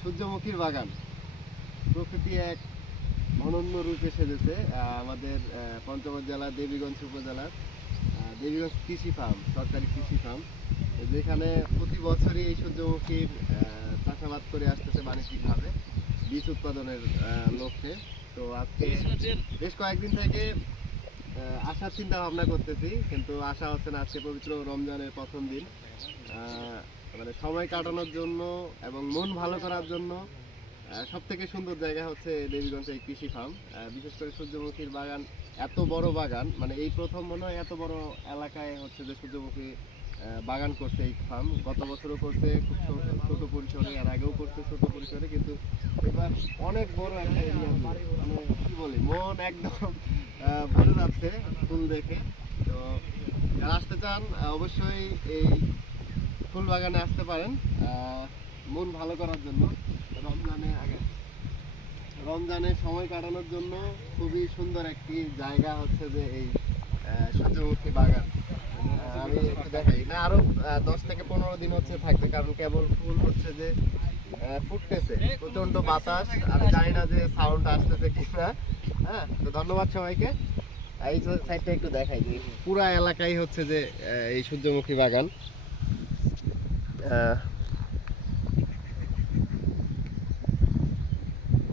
সূর্যমুখীর বাগান। প্রকৃতি এক অনন্য রূপে সেজেছে আমাদের পঞ্চগড় জেলার দেবীগঞ্জ উপজেলার দেবীগঞ্জ কৃষি ফার্ম সরকারি কৃষি ফার্ম যেখানে প্রতি বছরই এই সূর্যমুখীর চাষাবাদ করে আসতেছে বাণিজ্যিকভাবে বীজ উৎপাদনের লক্ষ্যে। তো আজকে বেশ কয়েকদিন থেকে আসার চিন্তা ভাবনা করতেছি, কিন্তু আশা হচ্ছে না আজকে পবিত্র রমজানের প্রথম দিন। মানে সময় কাটানোর জন্য এবং মন ভালো করার জন্য সব থেকে সুন্দর জায়গা হচ্ছে দেবীগঞ্জ এই কৃষি ফার্ম বিশেষ করে সূর্যমুখীর বাগান, এত বড় বাগান মানে এই প্রথম মনে হয় এত বড় এলাকায় হচ্ছে যে সূর্যমুখী বাগান করছে এই ফার্ম গত বছরও করছে, খুব ছোট পরিসরে, এর আগেও করছে ছোট পরিসরে, কিন্তু এবার অনেক বড় একটা এরিয়া মানে কি বলি, মন একদম ভরে যাচ্ছে ফুল দেখে। তো আসতে চান অবশ্যই এই ফুল বাগানে আসতে পারেন মন ভালো করার জন্য। রমজানে আগে। রমজানে সময় কাটানোর জন্য খুবই সুন্দর একটি জায়গা হচ্ছে যে এই সূর্যমুখী বাগান। আমি দেখাই। না, আরও দশ থেকে পনেরো দিন হচ্ছে থাকবে, কারণ কেবল ফুল হচ্ছে যে ফুটতেছে। প্রচণ্ড বাতাস, আমি জানি না যে সাউন্ড আসতেছে কিনা। হ্যাঁ তো ধন্যবাদ সবাইকে। এই সাইডটা একটু দেখাই যে, পুরা এলাকায় হচ্ছে যে এই সূর্যমুখী বাগান। 呃